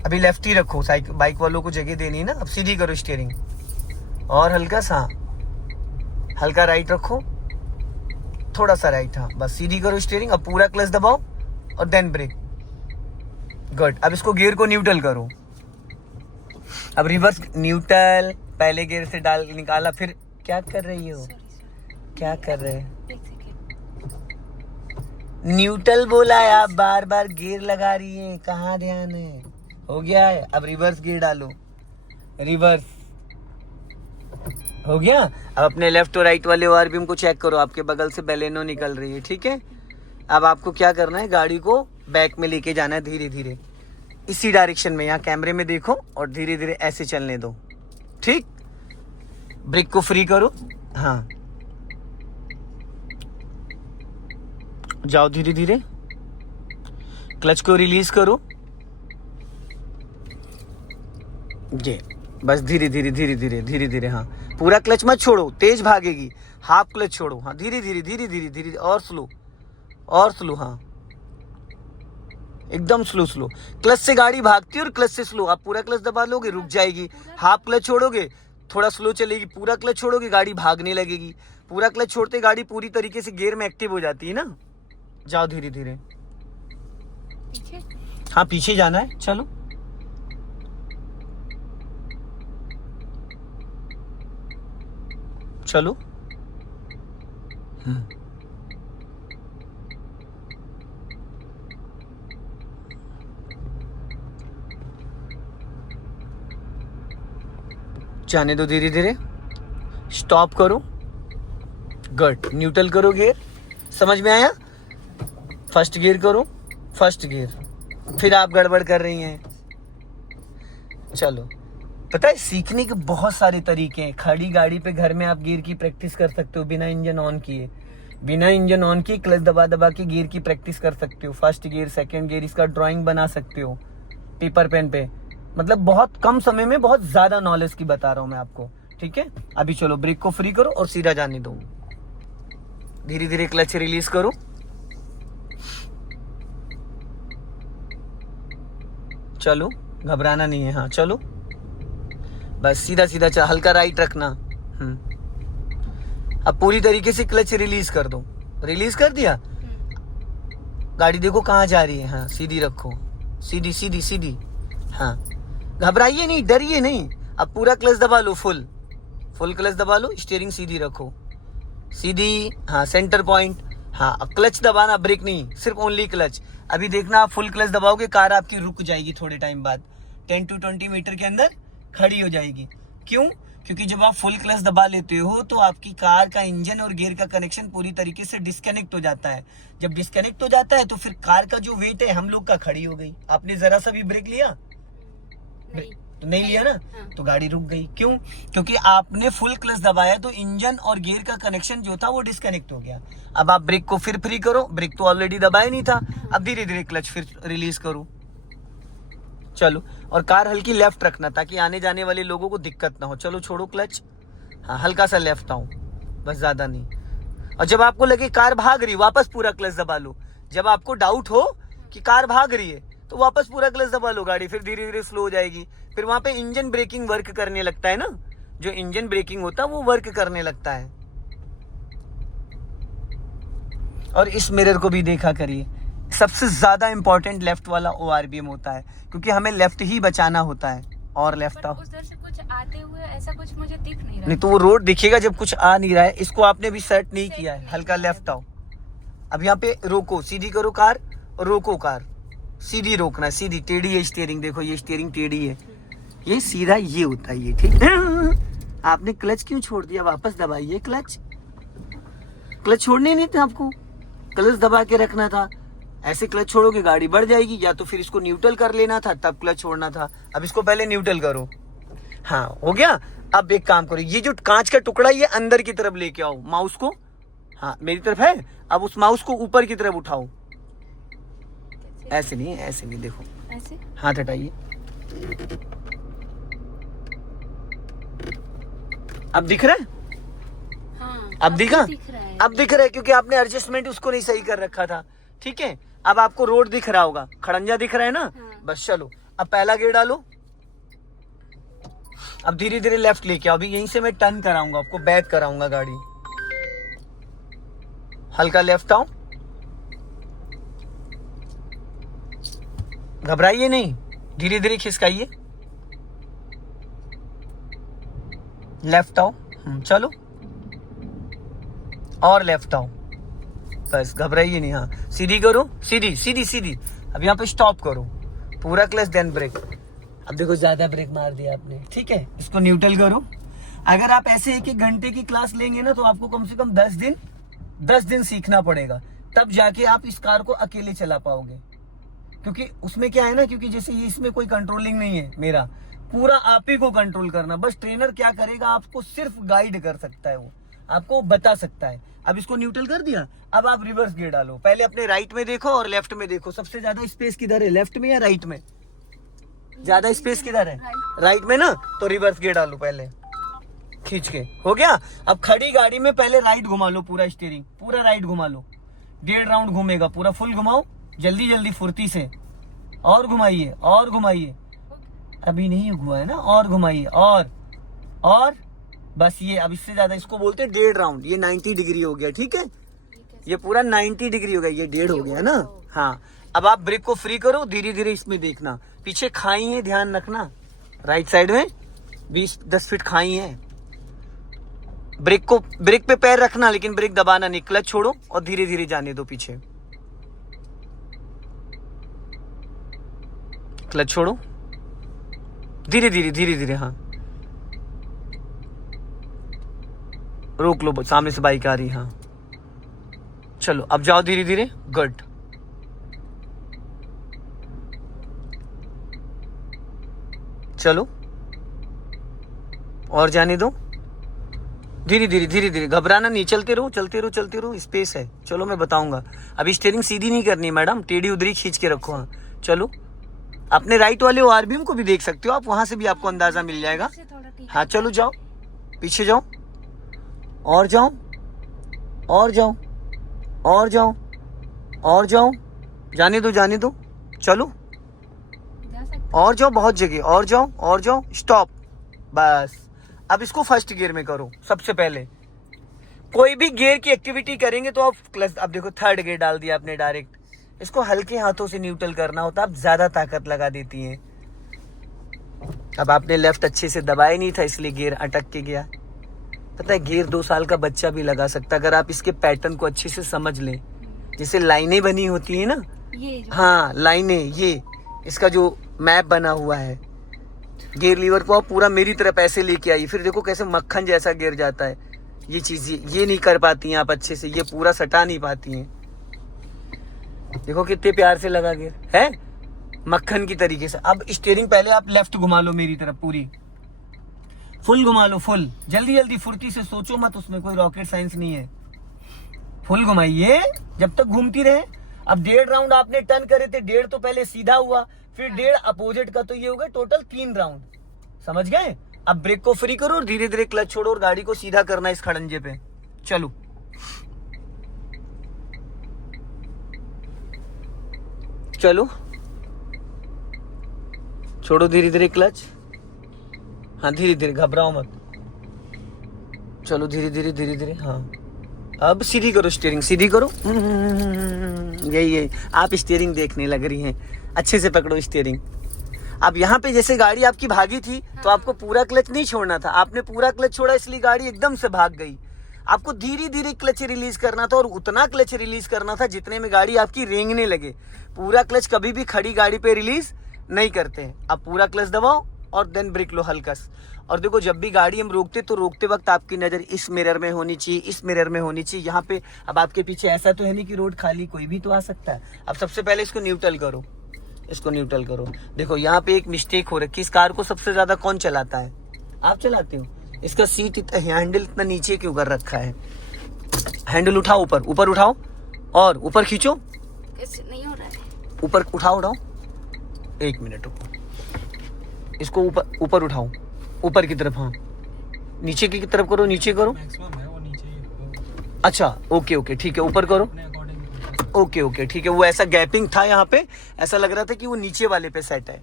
अभी लेफ्ट ही रखो, साइकिल बाइक वालों को जगह देनी है ना। अब सीधी करो स्टीयरिंग और हल्का सा, हल्का राइट रखो, थोड़ा सा राइट। हाँ बस, सीधी करो स्टीयरिंग। अब पूरा क्लच दबाओ और देन ब्रेक, गुड। अब इसको गियर को न्यूट्रल करो। अब रिवर्स न्यूट्रल, पहले गियर से डाल निकाला, फिर क्या कर रही हो, क्या कर रहे हैं, न्यूट्रल बोला है, आप बार बार गियर लगा रही हैं, कहाँ ध्यान है। हो गया है, अब रिवर्स गियर डालो, रिवर्स हो गया। अब अपने लेफ्ट और राइट वाले ओआर बीम को चेक करो, आपके बगल से बेलेनो निकल रही है। ठीक है, अब आपको क्या करना है, गाड़ी को बैक में लेके जाना है धीरे धीरे, इसी डायरेक्शन में। यहाँ कैमरे में देखो और धीरे धीरे ऐसे चलने दो। ठीक, ब्रेक को फ्री करो। हाँ, जाओ धीरे धीरे, क्लच को रिलीज करो, ये बस धीरे धीरे धीरे धीरे धीरे धीरे। हाँ, पूरा क्लच मत छोड़ो, तेज भागेगी, हाफ क्लच छोड़ो। हाँ, धीरे धीरे धीरे धीरे धीरे, और स्लो, और स्लो। हाँ, एकदम स्लो स्लो। क्लच से गाड़ी भागती है और क्लच से स्लो। आप पूरा क्लच दबा लोगे, रुक जाएगी। हाफ क्लच छोड़ोगे, थोड़ा स्लो चलेगी। पूरा क्लच छोड़ोगे, गाड़ी भागने लगेगी। पूरा क्लच छोड़ते गाड़ी पूरी तरीके से गियर में एक्टिव हो जाती है ना। जाओ धीरे धीरे, पीछे। हाँ पीछे जाना है, चलो। चलो, जाने दो धीरे धीरे, स्टॉप करो, गुड, न्यूट्रल करो गियर, समझ में आया? फर्स्ट गियर करो, फर्स्ट गियर, फिर आप गड़बड़ कर रही हैं। चलो, पता है सीखने के बहुत सारे तरीके हैं। खड़ी गाड़ी पे घर में आप गियर की प्रैक्टिस कर सकते हो बिना इंजन ऑन किए, बिना इंजन ऑन किए क्लच दबा दबा के गियर की प्रैक्टिस कर सकते हो। फर्स्ट गियर, सेकंड गियर, इसका ड्राइंग बना सकते हो पेपर पेन पे। मतलब बहुत कम समय में बहुत ज्यादा नॉलेज की बता रहा हूं मैं आपको, ठीक है? अभी चलो ब्रेक को फ्री करो और सीधा जाने दो, धीरे धीरे क्लच रिलीज करो, चलो घबराना नहीं है, हाँ चलो, बस सीधा सीधा चल, हल्का राइट रखना। अब पूरी तरीके से क्लच रिलीज कर दो, रिलीज कर दिया, गाड़ी देखो कहाँ जा रही है, हाँ सीधी रखो, सीधी सीधी सीधी, हाँ घबराइए नहीं, डरिए नहीं। अब पूरा क्लच दबा लो, फुल फुल क्लच दबा लो, स्टीयरिंग सीधी रखो, सीधी, हाँ सेंटर पॉइंट, हाँ क्लच दबाना, ब्रेक नहीं, सिर्फ ओनली क्लच। अभी देखना आप फुल क्लच दबाओगे कार आपकी रुक जाएगी थोड़े टाइम बाद, 10 to 20 मीटर के अंदर खड़ी हो जाएगी। क्यों? क्योंकि जब आप फुल क्लच दबा लेते हो तो आपकी कार का इंजन और गियर का कनेक्शन पूरी तरीके से डिस्कनेक्ट हो जाता है। जब डिस्कनेक्ट हो जाता है तो फिर कार का जो वेट है हम लोग का खड़ी हो गई। आपने जरा सा भी ब्रेक लिया? नहीं लिया ना, तो गाड़ी रुक गई। क्यों? क्योंकि आपने फुल क्लच दबाया तो इंजन और गियर का कनेक्शन जो था वो डिस्कनेक्ट हो गया। अब आप ब्रेक को फिर फ्री करो, ब्रेक तो ऑलरेडी दबाया नहीं था, अब धीरे धीरे क्लच फिर रिलीज करो, चलो। और कार हल्की लेफ्ट रखना ताकि आने जाने वाले लोगों को दिक्कत ना हो। चलो छोड़ो क्लच, हाँ हल्का सा लेफ्ट आओ, बस ज्यादा नहीं। और जब आपको लगे कार भाग रही, वापस पूरा क्लच दबा लो। जब आपको डाउट हो कि कार भाग रही है तो वापस पूरा क्लच दबा लो, गाड़ी फिर धीरे धीरे स्लो हो जाएगी। फिर वहां पे इंजन ब्रेकिंग वर्क करने लगता है ना, जो इंजन ब्रेकिंग होता है वो वर्क करने लगता है। और इस मिरर को भी देखा करिए, सबसे ज्यादा इंपॉर्टेंट लेफ्ट वाला ORBM होता है, क्योंकि हमें लेफ्ट ही बचाना होता है। और लेफ्ट आओ, उधर से कुछ आते हुए ऐसा कुछ मुझे दिख नहीं रहा। नहीं तो वो रोड दिखेगा जब कुछ आ नहीं रहा है। इसको आपने भी सेट नहीं किया है, हल्का लेफ्ट आओ। अब यहाँ पे रोको, सीधी करो कार और रोको कार, सीधी रोकना है, सीधी। टेढ़ी है स्टीयरिंग, देखो ये स्टीयरिंग टेढ़ी है, ये सीधा ये होता है, ये ठीक है। आपने क्लच क्यों छोड़ दिया? वापस दबाइए क्लच, क्लच छोड़ने नहीं था आपको, क्लच दबा के रखना था। ऐसे क्लच छोड़ोगे गाड़ी बढ़ जाएगी, या तो फिर इसको न्यूट्रल कर लेना था तब क्लच छोड़ना था। अब इसको पहले न्यूट्रल करो, हाँ हो गया। अब एक काम करो, ये जो कांच का टुकड़ा ये अंदर की तरफ लेके आओ, माउस को, हाँ मेरी तरफ है। अब उस माउस को ऊपर की तरफ उठाओ, ऐसे नहीं, ऐसे नहीं, देखो ऐसे, हाथ हटाइए। अब दिख रहा है? हाँ, अब दिखा? दिख रहा है। अब दिख रहा है क्योंकि आपने एडजस्टमेंट उसको नहीं सही कर रखा था, ठीक है। अब आपको रोड दिख रहा होगा, खड़ंजा दिख रहा है ना, हाँ। बस चलो। अब पहला गियर डालो, अब धीरे धीरे लेफ्ट लेके आओ। अभी यहीं से मैं टर्न कराऊंगा आपको, बैक कराऊंगा गाड़ी, हल्का लेफ्ट आओ, घबराइए नहीं, धीरे धीरे खिसकाइए, लेफ्ट आओ, चलो और लेफ्ट आओ, बस घबराइए नहीं, हाँ सीधी करो, सीधी सीधी सीधी। अब यहाँ पे स्टॉप करो, पूरा क्लच देन ब्रेक। अब देखो ज्यादा ब्रेक मार दिया आपने, ठीक है, इसको न्यूट्रल करो। अगर आप ऐसे 1-1 घंटे की क्लास लेंगे ना तो आपको कम से कम 10 दिन सीखना पड़ेगा, तब जाके आप इस कार को अकेले चला पाओगे। क्योंकि उसमें क्या है ना, क्योंकि जैसे ये इसमें कोई कंट्रोलिंग नहीं है, मेरा पूरा आप ही को कंट्रोल करना। बस ट्रेनर क्या करेगा, आपको सिर्फ गाइड कर सकता है, वो आपको बता सकता है। अब इसको न्यूट्रल कर दिया, अब आप रिवर्स गियर डालो। पहले अपने राइट में देखो और लेफ्ट में देखो, सबसे ज्यादा स्पेस किधर है, लेफ्ट में या राइट में? ज्यादा स्पेस किधर है? राइट में ना, तो रिवर्स गियर डालो पहले खींच के। हो गया? अब खड़ी गाड़ी में पहले राइट घुमा लो, पूरा स्टीयरिंग पूरा राइट घुमा लो, 1.5 राउंड घूमेगा, पूरा फुल घुमाओ, जल्दी जल्दी फुर्ती से, और घुमाइए और घुमाइए, अभी नहीं हुआ है ना, और घुमाइए और बस ये। अब इससे ज्यादा, इसको बोलते हैं 1.5 राउंड, ये 90 डिग्री हो गया, ठीक है, ये पूरा 90 डिग्री हो गया, ये 1.5 हो गया ना, हाँ। अब आप ब्रेक को फ्री करो, धीरे धीरे इसमें देखना, पीछे खाई है, ध्यान रखना, राइट साइड में 20-10 फीट खाई है। ब्रेक पे पैर रखना, लेकिन ब्रेक दबाना नहीं, क्लच छोड़ो और धीरे धीरे जाने दो पीछे, क्लच छोड़ो, धीरे धीरे, हाँ रोक लो, सामने से बाइक आ रही है। हाँ चलो अब जाओ धीरे धीरे। गुड। चलो और जाने दो, धीरे धीरे धीरे धीरे, घबराना नहीं, चलते रहो चलते रहो चलते रहो, स्पेस है। चलो मैं बताऊंगा। अभी स्टीयरिंग सीधी नहीं करनी मैडम, टेढ़ी उधरी खींच के रखो। हाँ चलो, अपने राइट वाले आरबीएम को भी देख सकते हो आप, वहां से भी आपको अंदाजा मिल जाएगा। हाँ चलो जाओ, पीछे जाओ, और जाओ और जाओ और जाओ और जाओ, जाने दो जाने दो, चलो और जाओ, बहुत जगह, और जाओ और जाओ, स्टॉप, बस। अब इसको फर्स्ट गियर में करो। सबसे पहले कोई भी गियर की एक्टिविटी करेंगे तो आप क्लच, अब देखो थर्ड गियर डाल दिया आपने डायरेक्ट, इसको हल्के हाथों से न्यूट्रल करना होता, आप ज्यादा ताकत लगा देती हैं। अब आपने लेफ्ट अच्छे से दबाया नहीं था इसलिए गियर अटक के गया। पता है गियर 2 साल का बच्चा भी लगा सकता अगर आप इसके पैटर्न को अच्छे से समझ लें। जैसे लाइनें बनी होती है ना, ये हाँ लाइनें, ये इसका जो मैप बना हुआ है, गियर लीवर को आप पूरा मेरी तरफ ऐसे लेके आइए, फिर देखो कैसे मक्खन जैसा गिर जाता है। ये चीज ये नहीं कर पाती हैं आप अच्छे से, ये पूरा सटा नहीं पाती हैं। देखो कितने प्यार से लगा गियर है, मक्खन की तरीके से। अब स्टीयरिंग पहले आप लेफ्ट घुमा लो मेरी तरफ, पूरी फुल घुमा लो, फुल, जल्दी जल्दी फुर्ती से, सोचो मत, उसमें कोई रॉकेट साइंस नहीं है। फुल घुमाइए जब तक घूमती रहे। अब 1.5 राउंड आपने टर्न करे थे, 1.5 तो पहले सीधा हुआ, फिर 1.5 अपोजिट का, तो ये हो गया टोटल 3 राउंड। समझ गए? अब ब्रेक को फ्री करो और धीरे धीरे क्लच छोड़ो और गाड़ी को सीधा करना इस खड़ंजे पे। चलो चलो, छोड़ो धीरे धीरे क्लच। हाँ धीरे धीरे, घबराओ मत, चलो धीरे धीरे धीरे धीरे। हाँ अब सीधी करो, स्टीयरिंग सीधी करो। यही आप स्टीयरिंग देखने लग रही हैं, अच्छे से पकड़ो स्टीयरिंग। अब यहाँ पे जैसे गाड़ी आपकी भागी थी तो आपको पूरा क्लच नहीं छोड़ना था, आपने पूरा क्लच छोड़ा इसलिए गाड़ी एकदम से भाग गई। आपको धीरे धीरे क्लच रिलीज करना था और उतना क्लच रिलीज करना था जितने में गाड़ी आपकी रेंगने लगे। पूरा क्लच कभी भी खड़ी गाड़ी पे रिलीज नहीं करते हैं। अब पूरा क्लच दबाओ और देन ब्रेक लो हल्का सा। और देखो जब भी गाड़ी हम रोकते तो रोकते वक्त आपकी नज़र इस मिरर में होनी चाहिए, इस मिरर में होनी चाहिए, यहाँ पे। अब आपके पीछे ऐसा तो है नहीं कि रोड खाली, कोई भी तो आ सकता है। अब सबसे पहले इसको न्यूट्रल करो, इसको न्यूट्रल करो। देखो यहाँ पे एक मिस्टेक हो रही है। इस कार को सबसे ज्यादा कौन चलाता है? आप चलाते हो। इसका सीट इतना, हैंडल इतना नीचे क्यों कर रखा है? हैंडल उठाओ, ऊपर ऊपर उठाओ और ऊपर खींचो। कैसे नहीं हो रहा है? ऊपर उठाओ उठाओ, 1 मिनट रुको, इसको ऊपर ऊपर उठाओ, ऊपर की तरफ। हाँ नीचे की तरफ करो, नीचे करो। अच्छा ओके ओके ठीक है, ऊपर करो। ओके ओके ठीक है, वो ऐसा गैपिंग था यहाँ पे, ऐसा लग रहा था कि वो नीचे वाले पे सेट है।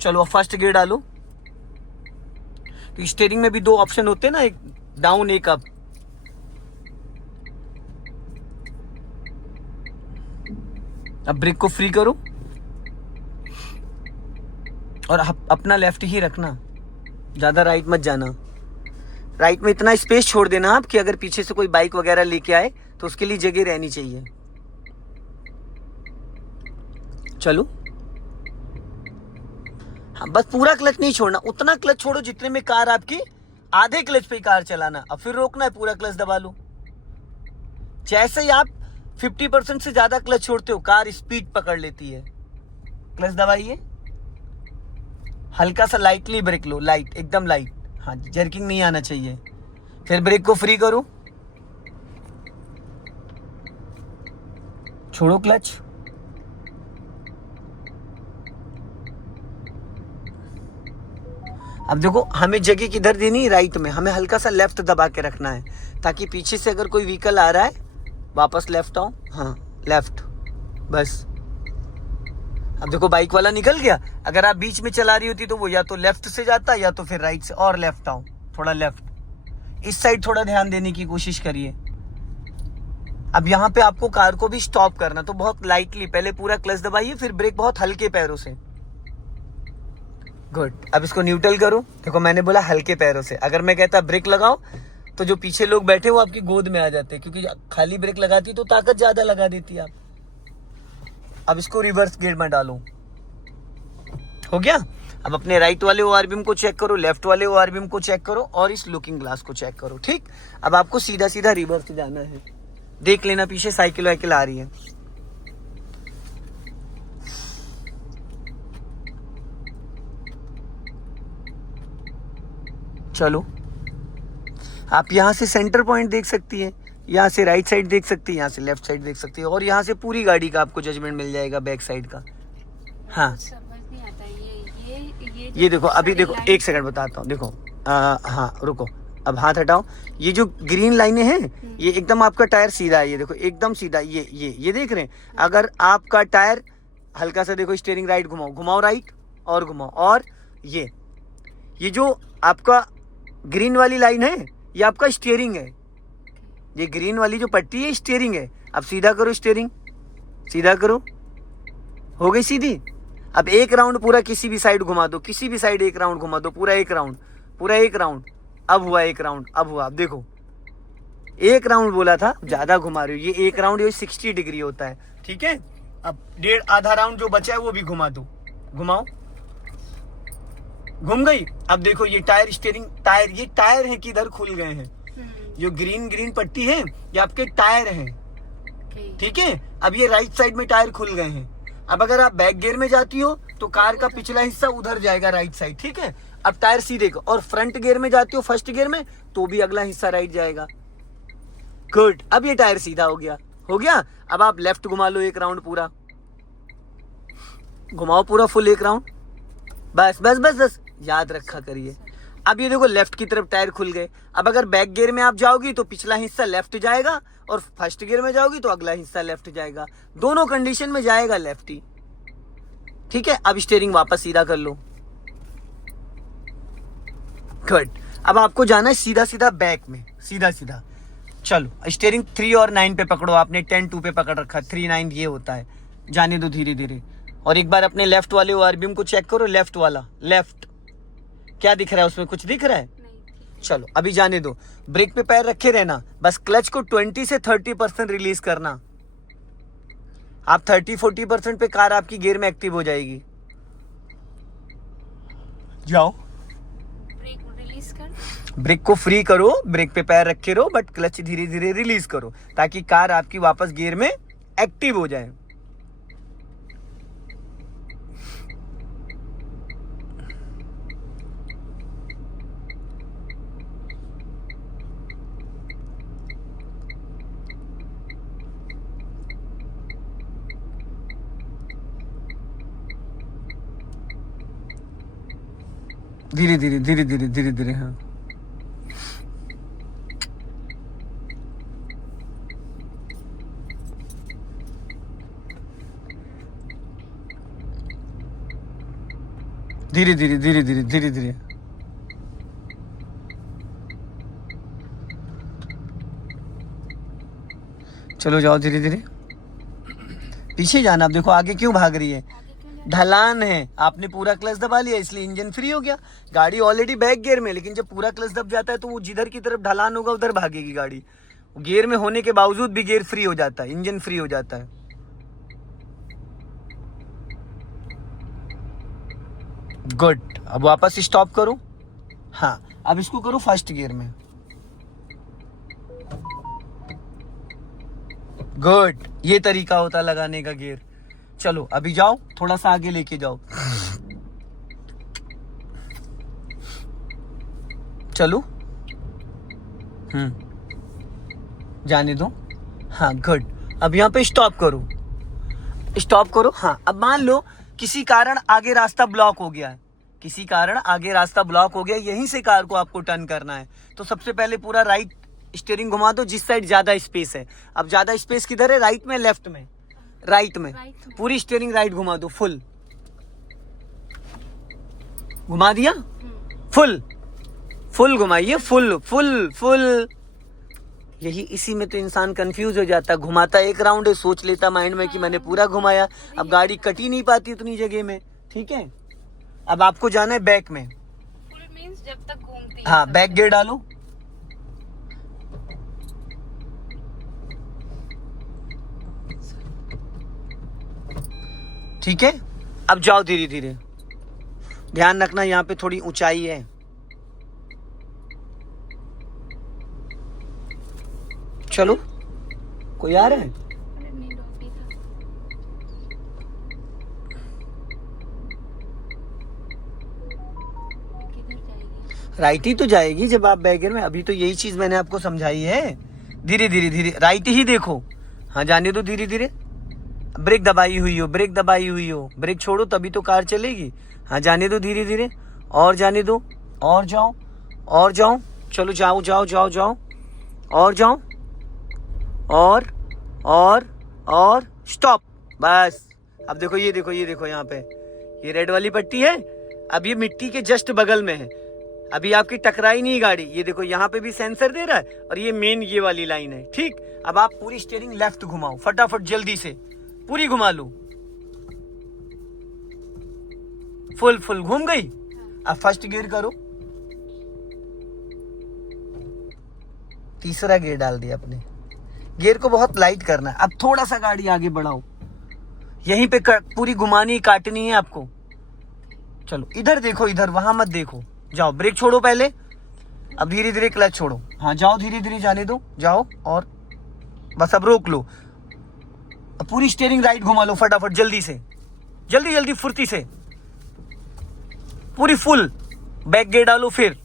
चलो अब फर्स्ट गियर डालो। स्टीयरिंग में भी 2 ऑप्शन होते हैं ना, एक डाउन एक अप। अब ब्रेक को फ्री करो और अपना लेफ्ट ही रखना, ज्यादा राइट मत जाना। राइट में इतना स्पेस छोड़ देना आप कि अगर पीछे से कोई बाइक वगैरह लेके आए तो उसके लिए जगह रहनी चाहिए। चलो हाँ बस पूरा क्लच नहीं छोड़ना, उतना क्लच छोड़ो जितने में कार आपकी आधे क्लच पे कार चलाना। अब फिर रोकना है, पूरा क्लच दबा लो। जैसे ही आप 50% से ज्यादा क्लच छोड़ते हो कार स्पीड पकड़ लेती है। क्लच दबाइए, हल्का सा लाइटली ब्रेक लो, लाइट एकदम लाइट। हाँ जर्किंग नहीं आना चाहिए। फिर ब्रेक को फ्री करो, छोड़ो क्लच। अब देखो हमें जगह किधर देनी, राइट में। हमें हल्का सा लेफ्ट दबा के रखना है ताकि पीछे से अगर कोई व्हीकल आ रहा है वापस लेफ्ट आओ। हाँ लेफ्ट, बस। अब देखो बाइक वाला निकल गया। अगर आप बीच में चला रही होती तो वो या तो लेफ्ट से जाता या तो फिर राइट से। और लेफ्ट आओ, थोड़ा लेफ्ट, इस साइड थोड़ा ध्यान देने की कोशिश करिए। अब यहाँ पे आपको कार को भी स्टॉप करना, तो बहुत लाइटली पहले पूरा क्लच दबाइए, फिर ब्रेक बहुत हल्के पैरों से। गुड। अब इसको न्यूट्रल करो। देखो मैंने बोला हल्के पैरों से, अगर मैं कहता ब्रेक लगाओ तो जो पीछे लोग बैठे वो आपकी गोद में आ जाते, क्योंकि खाली ब्रेक लगाती तो ताकत ज्यादा लगा देती आप। अब इसको रिवर्स गियर में डालो, हो गया। अब अपने राइट वाले ओआर बीम को चेक करो, लेफ्ट वाले ओआर बीम को चेक करो और इस लुकिंग ग्लास को चेक करो। ठीक, अब आपको सीधा सीधा रिवर्स जाना है। देख लेना पीछे साइकिल वाइकिल आ रही है। चलो, आप यहाँ से सेंटर पॉइंट देख सकती है, यहाँ से राइट साइड देख सकती है, यहाँ से लेफ्ट साइड देख सकती है और यहाँ से पूरी गाड़ी का आपको जजमेंट मिल जाएगा बैक साइड का। हाँ, समझ नहीं आता ये देखो, अभी देखो, एक सेकंड बताता हूँ। देखो, हाँ रुको, अब हाथ हटाओ। ये जो ग्रीन लाइनें हैं, ये एकदम आपका टायर सीधा है। ये देखो एकदम सीधा, ये देख रहे हैं। अगर आपका टायर हल्का सा देखो, स्टीयरिंग राइट घुमाओ, घुमाओ राइट और घुमाओ, और ये जो आपका ग्रीन वाली लाइन है, ये आपका स्टीयरिंग है। ये ग्रीन वाली जो पट्टी है, स्टीयरिंग है। अब सीधा करो, स्टीयरिंग सीधा करो, हो गई सीधी। अब एक राउंड पूरा किसी भी साइड घुमा दो, किसी भी साइड एक राउंड घुमा दो, पूरा एक राउंड, पूरा एक राउंड। अब हुआ एक राउंड, अब हुआ। अब देखो, एक राउंड बोला था, ज्यादा घुमा रही हो। ये एक राउंड ये 60 डिग्री होता है। ठीक है, अब आधा राउंड जो बचा है वो भी घुमा दो, घुमाओ, घूम गई। अब देखो, ये टायर स्टीयरिंग टायर, ये टायर है किधर खुल गए हैं। जो ग्रीन पट्टी है, ये आपके टायर हैं। ठीक है, अब ये राइट साइड में टायर खुल गए हैं। अब अगर आप बैक गियर में जाती हो तो कार का पिछला हिस्सा उधर जाएगा, राइट साइड। ठीक है, अब टायर सीधे को, और फ्रंट गियर में जाती हो, फर्स्ट गियर में, तो भी अगला हिस्सा राइट जाएगा। गुड, अब ये टायर सीधा हो गया, हो गया। अब आप लेफ्ट घुमा लो, एक राउंड पूरा घुमाओ, पूरा फुल एक राउंड। बस बस बस बस, याद रखा करिए। अब ये देखो, लेफ्ट की तरफ टायर खुल गए। अब अगर बैक गियर में आप जाओगी तो पिछला हिस्सा लेफ्ट जाएगा, और फर्स्ट गियर में जाओगी तो अगला हिस्सा लेफ्ट जाएगा। दोनों कंडीशन में जाएगा लेफ्ट ही। ठीक है, अब स्टीयरिंग वापस सीधा कर लो। गुड, अब आपको जाना है सीधा सीधा बैक में, सीधा सीधा। चलो, स्टीयरिंग 3 और 9 पे पकड़ो। आपने 10 2 पे पकड़ रखा, 3 9 ये होता है। जाने दो धीरे धीरे, और एक बार अपने लेफ्ट वाले ओआर बीम को चेक करो। लेफ्ट वाला, लेफ्ट क्या दिख रहा है उसमें, कुछ दिख रहा है? चलो, अभी जाने दो। ब्रेक पे पैर रखे रहना, बस क्लच को 20 से 30% रिलीज करना। आप 30-40% पे कार आपकी गियर में एक्टिव हो जाएगी। जाओ, ब्रेक रिलीज कर, ब्रेक को फ्री करो, ब्रेक पे पैर रखे रहो, बट क्लच धीरे धीरे रिलीज करो ताकि कार आपकी वापस गियर में एक्टिव हो जाए। धीरे धीरे धीरे धीरे धीरे धीरे, हाँ। धीरे धीरे धीरे धीरे धीरे धीरे। चलो जाओ धीरे धीरे, पीछे जाना। अब देखो आगे क्यों भाग रही है, ढलान है। आपने पूरा क्लच दबा लिया इसलिए इंजन फ्री हो गया। गाड़ी ऑलरेडी बैक गियर में, लेकिन जब पूरा क्लच दब जाता है तो वो जिधर की तरफ ढलान होगा उधर भागेगी गाड़ी। गियर में होने के बावजूद भी गियर फ्री हो जाता है, इंजन फ्री हो जाता है। गुड, अब वापस स्टॉप करो। हाँ, अब इसको करो फर्स्ट गियर में। गुड, ये तरीका होता है लगाने का गियर। चलो अभी जाओ, थोड़ा सा आगे लेके जाओ। चलो, जाने दो। हाँ गुड, अब यहाँ पे स्टॉप करो, स्टॉप करो। हाँ, अब मान लो किसी कारण आगे रास्ता ब्लॉक हो गया है, किसी कारण आगे रास्ता ब्लॉक हो गया, यहीं से कार को आपको टर्न करना है। तो सबसे पहले पूरा राइट स्टीयरिंग घुमा दो जिस साइड ज्यादा स्पेस है। अब ज्यादा स्पेस किधर है, राइट में, लेफ्ट में? राइट में। पूरी स्टीयरिंग राइट घुमा दो, फुल घुमा दिया, फुल फुल घुमाइए, फुल फुल फुल। यही इसी में तो इंसान कंफ्यूज हो जाता है। घुमाता एक राउंड है, सोच लेता माइंड में कि मैंने पूरा घुमाया, अब गाड़ी कट ही नहीं पाती उतनी जगह में। ठीक है, अब आपको जाना है बैक में। फुल मींस जब तक घूमती है। हाँ, बैक गियर डालो। ठीक है, अब जाओ धीरे धीरे, ध्यान रखना यहाँ पे थोड़ी ऊंचाई है। चलो, कोई आ रहा है? अरे नहीं, डॉगी था। किधर जाएगी? राइट ही तो जाएगी जब आप बैगर में। अभी तो यही चीज मैंने आपको समझाई है। धीरे धीरे धीरे राइट ही देखो। हाँ, जाने दो धीरे धीरे। ब्रेक दबाई हुई हो, ब्रेक दबाई हुई हो, ब्रेक छोड़ो तभी तो कार चलेगी। हाँ, जाने दो धीरे धीरे, और जाने दो, और जाओ, और जाओ। चलो, जाओ जाओ जाओ जाओ, और जाओ, और स्टॉप। बस। अब देखो, ये देखो, ये देखो, यहाँ पे ये रेड वाली पट्टी है। अब ये मिट्टी के जस्ट बगल में है। अभी आपकी टकराई नहीं गाड़ी। ये देखो, यहाँ पे भी सेंसर दे रहा है, और ये मेन ये वाली लाइन है। ठीक, अब आप पूरी स्टीयरिंग लेफ्ट घुमाओ, फटाफट जल्दी से पूरी घुमा लो। फुल घूम गई। अब फर्स्ट गियर करो। तीसरा गियर डाल दिया आपने। गियर को बहुत लाइट करना है। अब थोड़ा सा गाड़ी आगे बढ़ाओ। यहीं पे पूरी घुमानी काटनी है आपको। चलो, इधर देखो, इधर, वहां मत देखो। जाओ, ब्रेक छोड़ो पहले। अब धीरे धीरे क्लच छोड़ो। हाँ, जाओ धीरे धीरे, जाने दो, जाओ, और बस अब रोक लो। अब पूरी स्टीयरिंग राइट घुमा लो फटाफट, जल्दी से, जल्दी जल्दी, फुर्ती से, पूरी फुल। बैक गियर डालो फिर।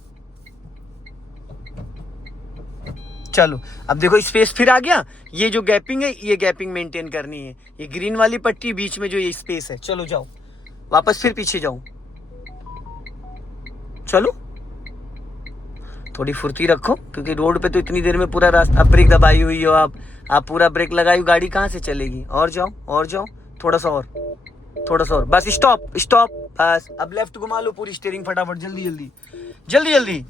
चलो, अब देखो स्पेस फिर आ गया। ये जो गैपिंग है, ये गैपिंग मेंटेन करनी है। ये ग्रीन वाली पट्टी बीच में जो ये स्पेस है। चलो जाओ, वापस फिर पीछे जाओ। चलो, थोड़ी फुर्ती रखो, क्योंकि रोड पे तो इतनी देर में पूरा रास्ता। अब ब्रेक दबाई हुई हो आप पूरा ब्रेक लगाई हो, गाड़ी कहाँ से चलेगी? और जाओ, और जाओ, थोड़ा सा और, थोड़ा सा और, बस। स्टॉप स्टॉप, बस। अब लेफ्ट घुमा लो पूरी स्टीयरिंग फटाफट, जल्दी जल्दी, जल्दी जल्दी।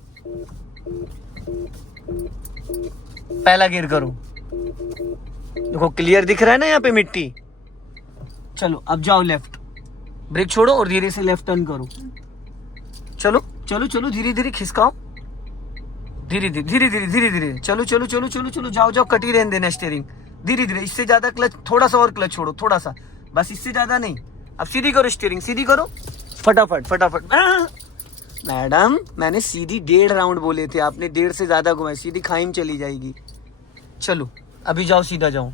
पहला गियर करो। देखो, क्लियर दिख रहा है ना यहाँ पे मिट्टी। चलो, अब जाओ लेफ्ट, ब्रेक छोड़ो और धीरे से लेफ्ट टर्न करो। चलो चलो चलो, धीरे धीरे खिसकाओ, धीरे धीरे धीरे धीरे धीरे धीरे। चलो चलो चलो चलो चलो, जाओ जाओ, कटी रहने देना स्टीयरिंग। धीरे धीरे, इससे ज्यादा क्लच, थोड़ा सा और क्लच छोड़ो, थोड़ा सा, बस, इससे ज्यादा नहीं। अब सीधी करो स्टीयरिंग, सीधी करो फटाफट फटाफट। मैडम, मैंने सीधी 1.5 राउंड बोले थे, आपने 1.5 से ज्यादा घुमाए। सीधी खाई में चली जाएगी। चलो, अभी जाओ, सीधा जाओ।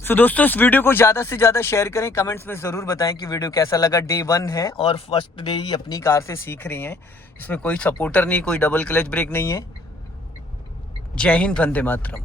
सो दोस्तों, इस वीडियो को ज्यादा से ज्यादा शेयर करें। कमेंट्स में जरूर बताएं कि वीडियो कैसा लगा। डे 1 है और फर्स्ट डे ही अपनी कार से सीख रही हैं। इसमें कोई सपोर्टर नहीं, कोई डबल क्लच ब्रेक नहीं है। जय हिंद, वंदे मातरम।